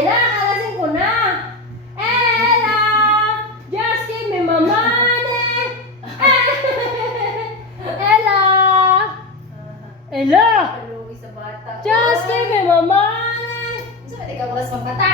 Ella, kalasin ko na. Ella, just give me my money. Ella. Ella, Kaluwi sa bata. just give me my money. Saan ikaw oras pang bata?